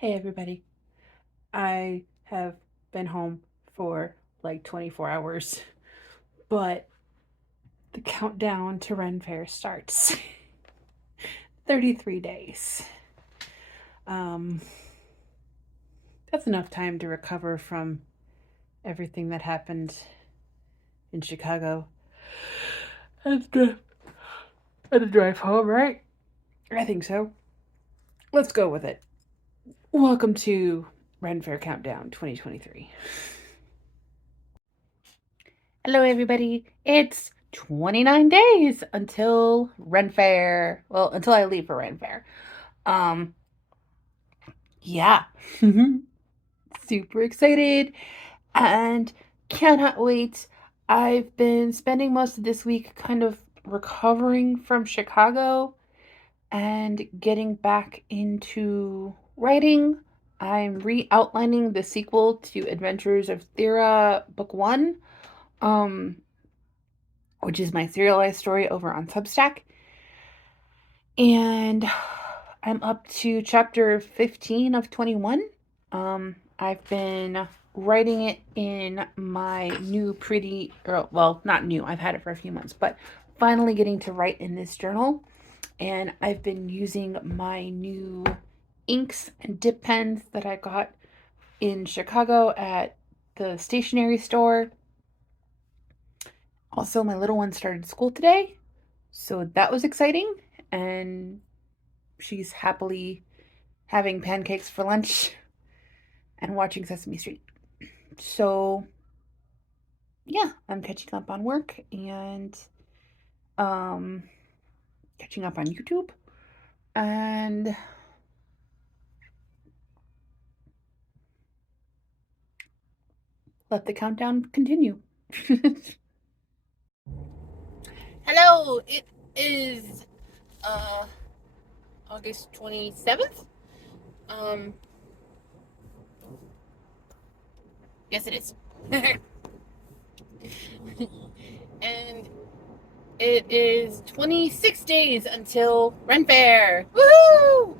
Hey everybody. I have been home for like 24 hours, but the countdown to Ren Fair starts. 33 days. Um, that's enough time to recover from everything that happened in Chicago. And the drive home, right? I think so. Let's go with it. Welcome to Ren Fair Countdown 2023. Hello, everybody. It's 29 days until Ren Fair. Well, until I leave for Ren Fair. Um, yeah. Super excited and cannot wait. I've been spending most of this week kind of recovering from Chicago and getting back into writing. I'm re-outlining the sequel to Adventures of Thera Book 1. Which is my serialized story over on Substack. And I'm up to chapter 15 of 21. I've been writing it in my new well, not new, I've had it for a few months, but finally getting to write in this journal. And I've been using my new inks and dip pens that I got in Chicago at the stationery store. Also, my little one started school today, so that was exciting, and she's happily having pancakes for lunch and watching Sesame Street. So, yeah, I'm catching up on work and um catching up on YouTube and let the countdown continue. Hello, it is uh August 27th. Um yes it is. And it is 26 days until Ren Fair. Woohoo!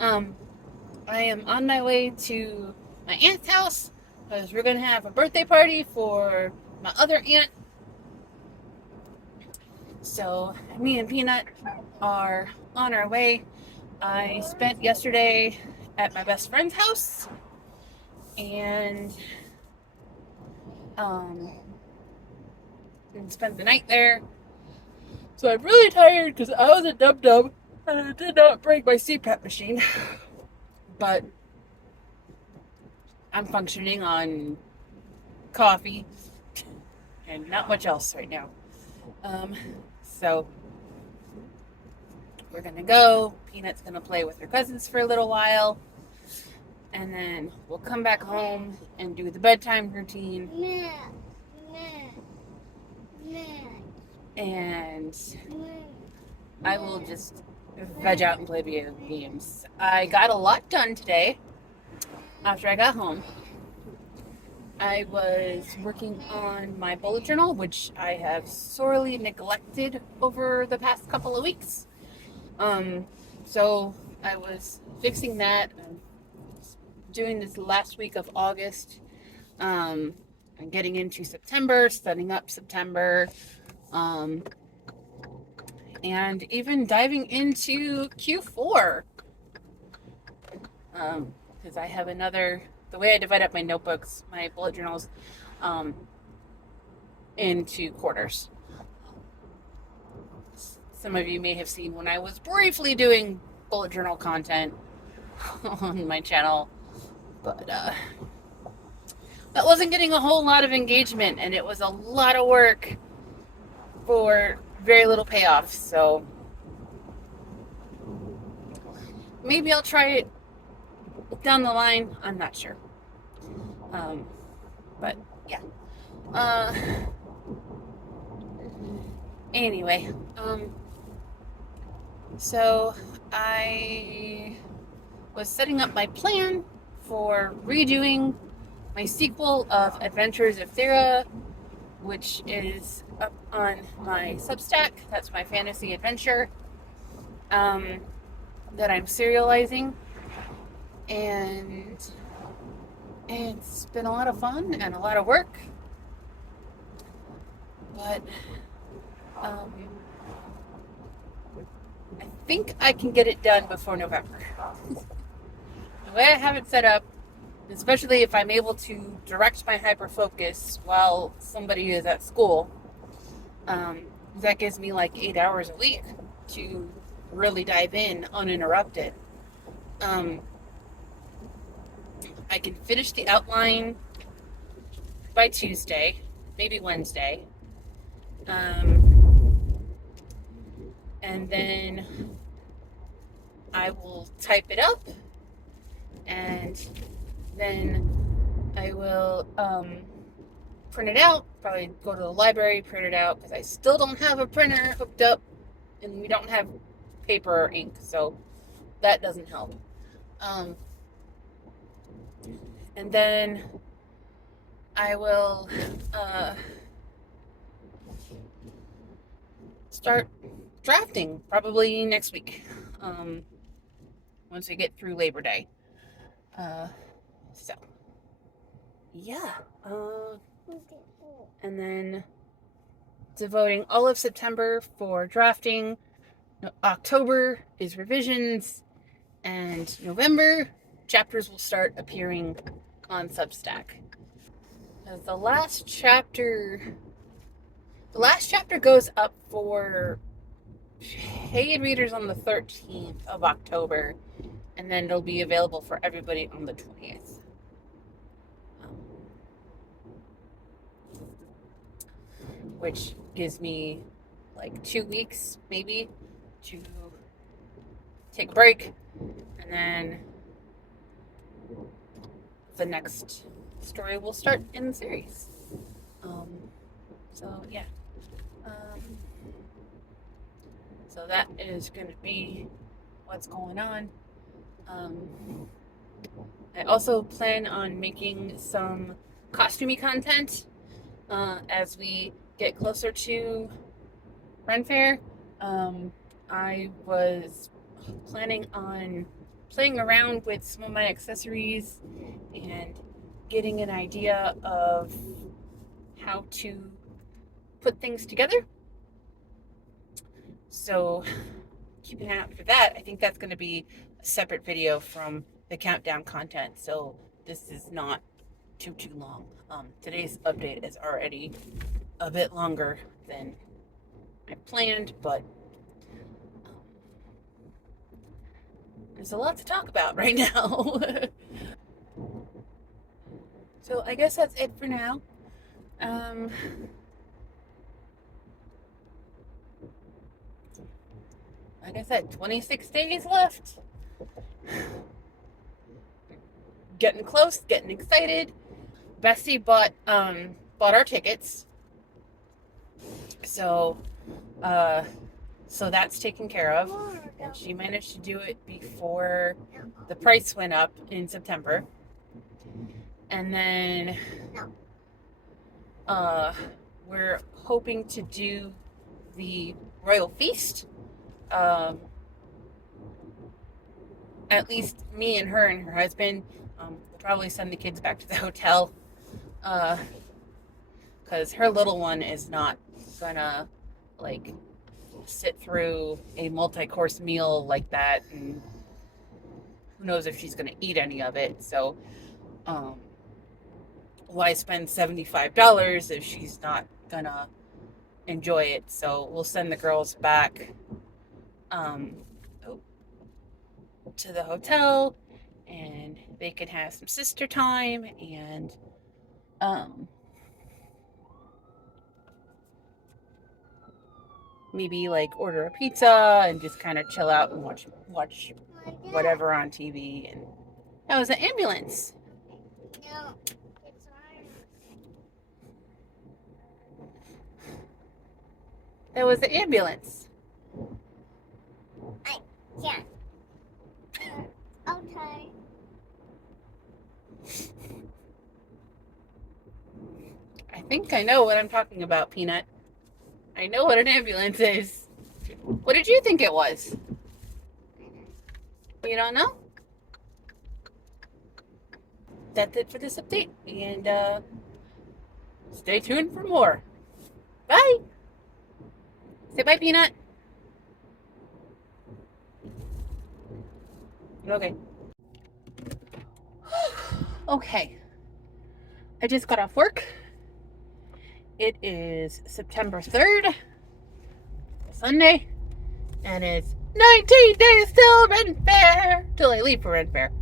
I am on my way to my aunt's house because we're gonna have a birthday party for my other aunt. So me and Peanut are on our way. I spent yesterday at my best friend's house and um and spent the night there. So I'm really tired because I was a dub-dub and I did not break my CPAP machine. But I'm functioning on coffee and not much else right now. So we're gonna go. Peanut's gonna play with her cousins for a little while, and then we'll come back home and do the bedtime routine. And I will just veg out and play video games. I got a lot done today after I got home. I was working on my bullet journal, which I have sorely neglected over the past couple of weeks. So I was fixing that, doing this last week of August, and getting into September, setting up September, and even diving into Q4. Because I have the way I divide up my notebooks, my bullet journals, into quarters. Some of you may have seen when I was briefly doing bullet journal content on my channel, but that wasn't getting a whole lot of engagement, and it was a lot of work for very little payoff. So maybe I'll try it down the line. I'm not sure. But yeah. Anyway, so I was setting up my plan for redoing my sequel of Adventures of Thera, which is up on my Substack. That's my fantasy adventure that I'm serializing. and it's been a lot of fun and a lot of work, but um, I think I can get it done before November. The way I have it set up, especially if I'm able to direct my hyper focus while somebody is at school, um, that gives me like 8 hours a week to really dive in uninterrupted. Um, I can finish the outline by Tuesday, maybe Wednesday. And then I will type it up, and then I will print it out. Probably go to the library, print it out, because I still don't have a printer hooked up, and we don't have paper or ink, so that doesn't help. And then I will start drafting probably next week, once we get through Labor Day. So, yeah. And then devoting all of September for drafting. October is revisions, and November chapters will start appearing on Substack. The last chapter goes up for paid readers on the 13th of October, and then it'll be available for everybody on the 20th. Which gives me like 2 weeks maybe to take a break, and then the next story will start in the series. So yeah. So that is going to be what's going on. I also plan on making some costumey content as we get closer to Ren Fair. I was planning on playing around with some of my accessories and getting an idea of how to put things together. So keep an eye out for that. I think that's going to be a separate video from the countdown content, so this is not too long. Today's update is already a bit longer than I planned, but there's a lot to talk about right now. So I guess that's it for now. Like I said, 26 days left. Getting close, getting excited. Bessie bought our tickets. So that's taken care of. And she managed to do it before the price went up in September. And then we're hoping to do the Royal Feast. At least me and her husband. We'll probably send the kids back to the hotel, because her little one is not gonna like sit through a multi-course meal like that, and who knows if she's gonna eat any of it. So why spend $75 if she's not gonna enjoy it? So we'll send the girls back to the hotel, and they can have some sister time, and maybe like order a pizza and just kind of chill out and watch whatever on TV. And that was an ambulance. No, it's not. That was the ambulance. Yeah. Okay. I think I know what I'm talking about, Peanut. I know what an ambulance is. What did you think it was? You don't know? that's it for this update. And stay tuned for more. Bye. Say bye, Peanut. Okay. Okay. I just got off work. It is September 3rd, Sunday, and it's 19 days till Ren Fair. Till I leave for Ren Fair.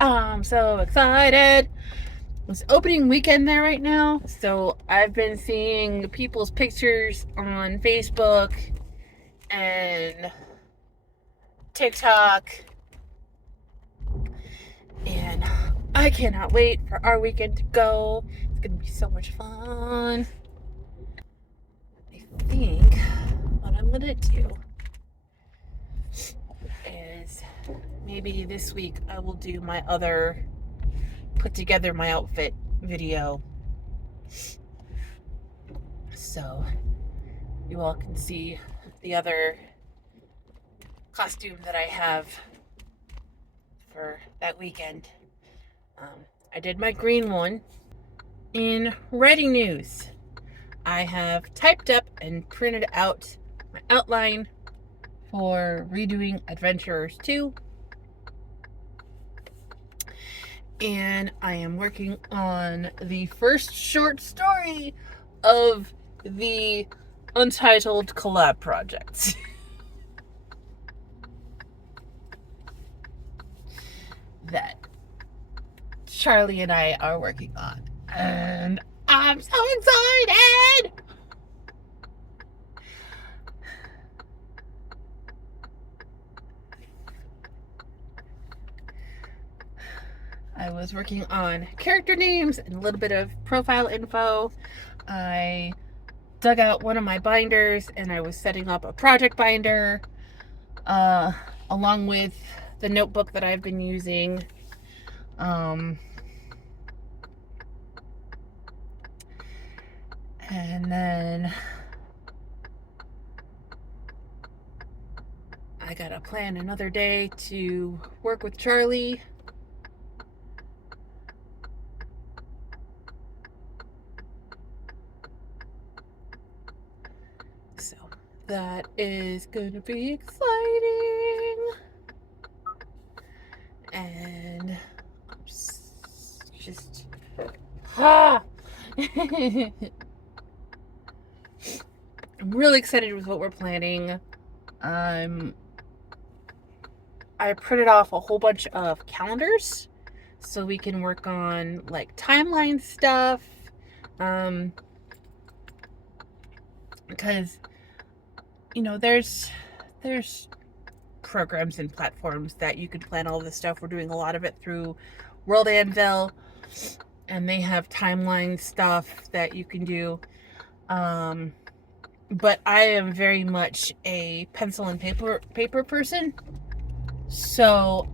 I'm so excited. It's opening weekend there right now, so I've been seeing people's pictures on Facebook and TikTok, and I cannot wait for our weekend to go. It's gonna be so much fun. I think what I'm gonna do is maybe this week I will do my other put together my outfit video, so you all can see the other costume that I have for that weekend. I did my green one. In writing news, I have typed up and printed out my outline for redoing Adventurers 2. And I am working on the first short story of the Untitled collab project. That Charlie and I are working on. And I'm so excited! I was working on character names and a little bit of profile info. I dug out one of my binders and I was setting up a project binder along with the notebook that I've been using. And then I gotta plan another day to work with Charlie. So that is gonna be exciting. And I'm just I'm really excited with what we're planning. I printed off a whole bunch of calendars so we can work on like timeline stuff. Because you know, there's programs and platforms that you can plan all this stuff. We're doing a lot of it through World Anvil, and they have timeline stuff that you can do. But I am very much a pencil and paper person, so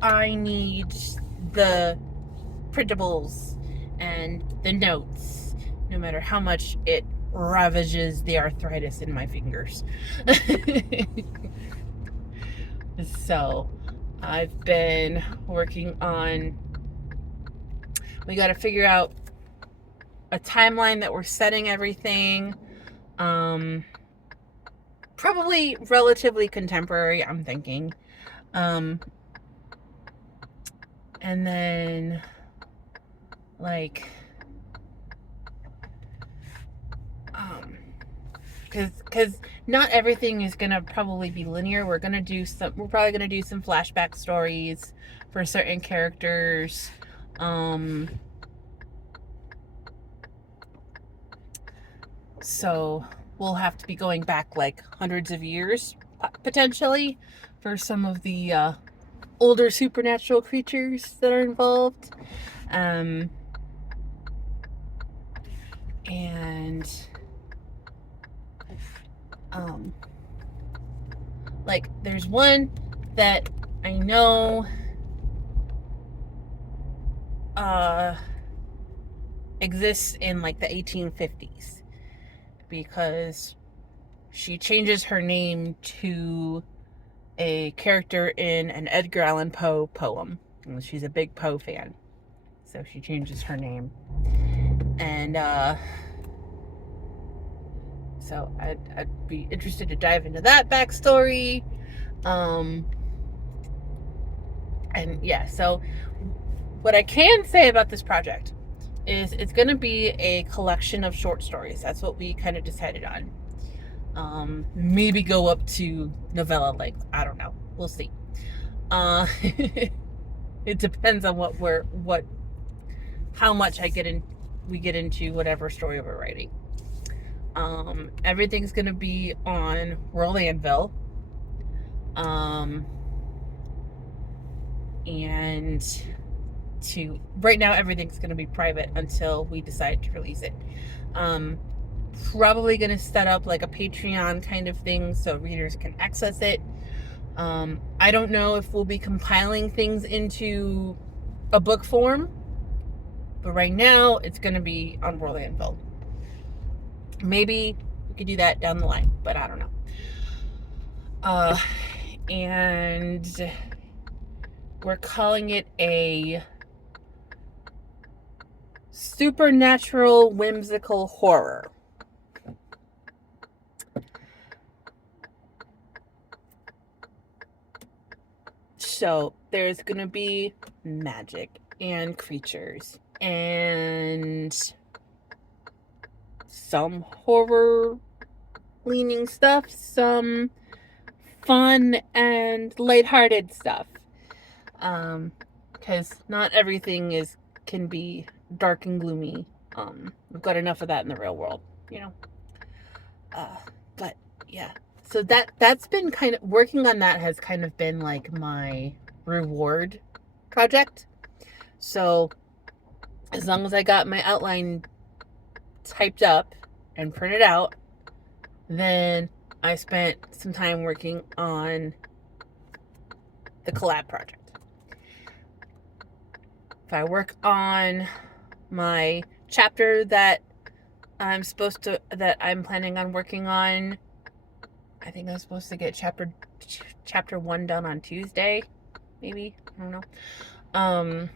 I need the printables and the notes, no matter how much it ravages the arthritis in my fingers. So I've been working on, we got to figure out a timeline that we're setting everything. Probably relatively contemporary, I'm thinking. And then like because not everything is gonna probably be linear. We're probably gonna do some flashback stories for certain characters. So we'll have to be going back like hundreds of years potentially for some of the older supernatural creatures that are involved. And like there's one that I know exists in like the 1850s, because she changes her name to a character in an Edgar Allan Poe poem. And she's a big Poe fan. So she changes her name. And so I'd be interested to dive into that backstory. And yeah, so what I can say about this project is it's going to be a collection of short stories. That's what we kind of decided on. Maybe go up to novella length. I don't know. We'll see. It depends on how much we get into whatever story we're writing. Everything's gonna be on Rolandville. And right now everything's gonna be private until we decide to release it. Probably gonna set up like a Patreon kind of thing so readers can access it. I don't know if we'll be compiling things into a book form, but right now it's gonna be on Rolandville. Maybe we could do that down the line, but I don't know. And we're calling it a supernatural whimsical horror. So there's gonna be magic and creatures and some horror leaning stuff, some fun and lighthearted stuff. Because not everything can be dark and gloomy. We've got enough of that in the real world, you know. But yeah, so that's been kind of working on that has kind of been like my reward project. So as long as I got my outline typed up and printed out, then I spent some time working on the collab project. If I work on my chapter that I'm planning on working on, I think I'm supposed to get chapter 1 done on Tuesday, maybe, I don't know.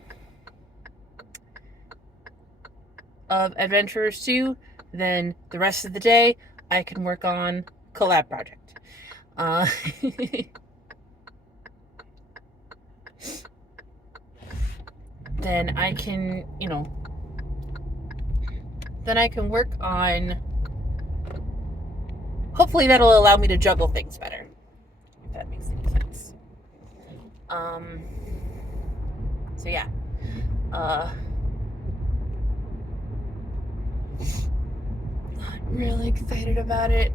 Of Adventurers 2, then the rest of the day I can work on collab project. Then I can, work on, hopefully that'll allow me to juggle things better, if that makes any sense. So yeah, I'm really excited about it,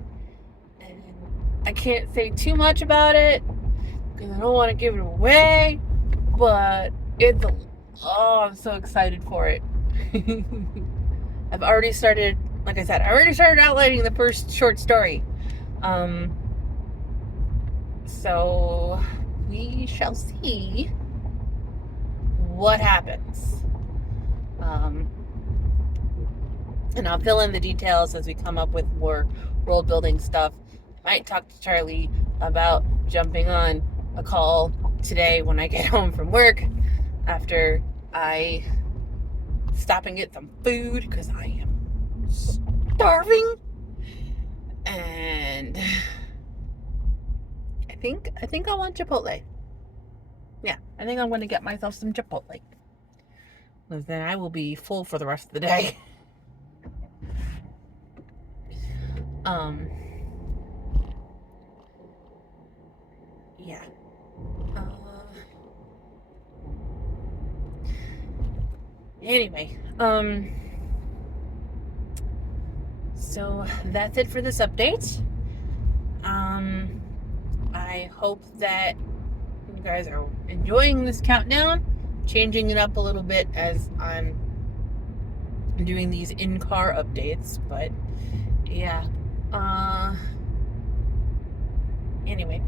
and I can't say too much about it because I don't want to give it away, but I'm so excited for it. I've already started, like I said, outlining the first short story. So we shall see what happens. And I'll fill in the details as we come up with more world building stuff. I might talk to Charlie about jumping on a call today when I get home from work after I stop and get some food because I am starving. And I think I want Chipotle. Yeah, I think I'm going to get myself some Chipotle. Because then I will be full for the rest of the day. Yeah. Anyway, so that's it for this update. I hope that you guys are enjoying this countdown, changing it up a little bit as I'm doing these in-car updates, but yeah. Anyway,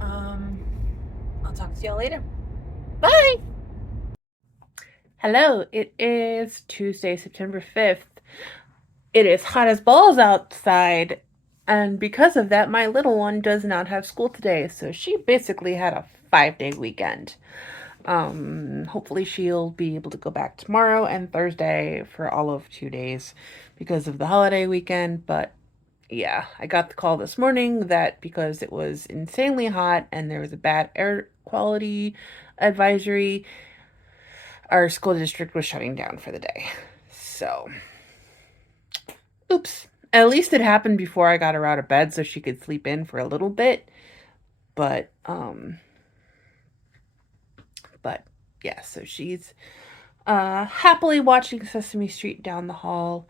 I'll talk to y'all later. Bye! Hello, it is Tuesday, September 5th. It is hot as balls outside, And because of that, my little one does not have school today. So she basically had a 5-day weekend. Hopefully she'll be able to go back tomorrow and Thursday for all of 2 days because of the holiday weekend. But yeah, I got the call this morning that because it was insanely hot and there was a bad air quality advisory, our school district was shutting down for the day. So, oops. At least it happened before I got her out of bed so she could sleep in for a little bit. But but yeah, so she's happily watching Sesame Street down the hall,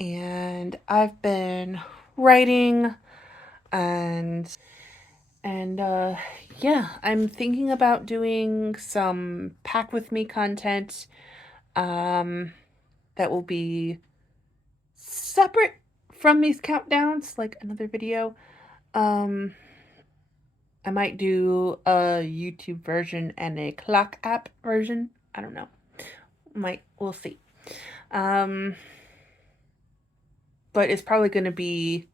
and I've been writing and yeah, I'm thinking about doing some pack with me content um that will be separate from these countdowns, like another video. Um I might do a YouTube version and a clock app version. I don't know. We'll see. Um but it's probably going to be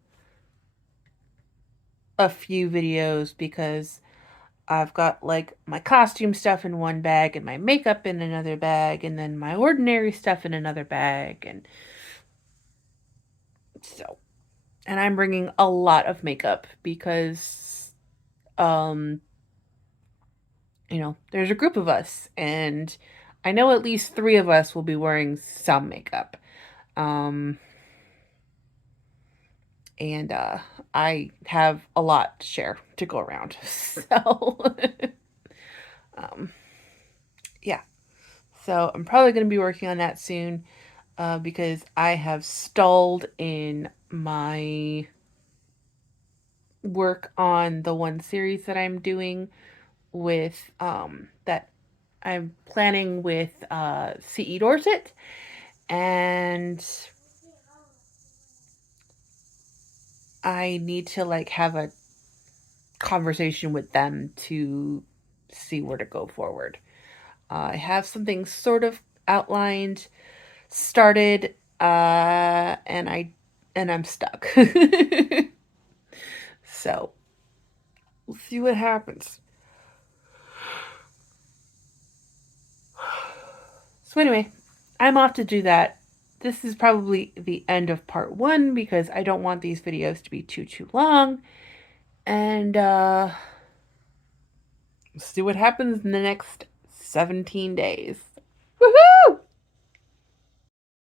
a few videos because I've got like my costume stuff in one bag and my makeup in another bag and then my ordinary stuff in another bag, and so, and I'm bringing a lot of makeup because um there's a group of us and I know at least 3 of us will be wearing some makeup. Um and I have a lot to share to go around. So um yeah. So I'm probably going to be working on that soon because I have stalled in my work on the one series that I'm doing with that I'm planning with CE Dorset, and I need to like have a conversation with them to see where to go forward. I have something sort of outlined, started, and I'm stuck. So we'll see what happens. So anyway, I'm off to do that. This is probably the end of part 1 because I don't want these videos to be too long. And see what happens in the next 17 days. Woohoo!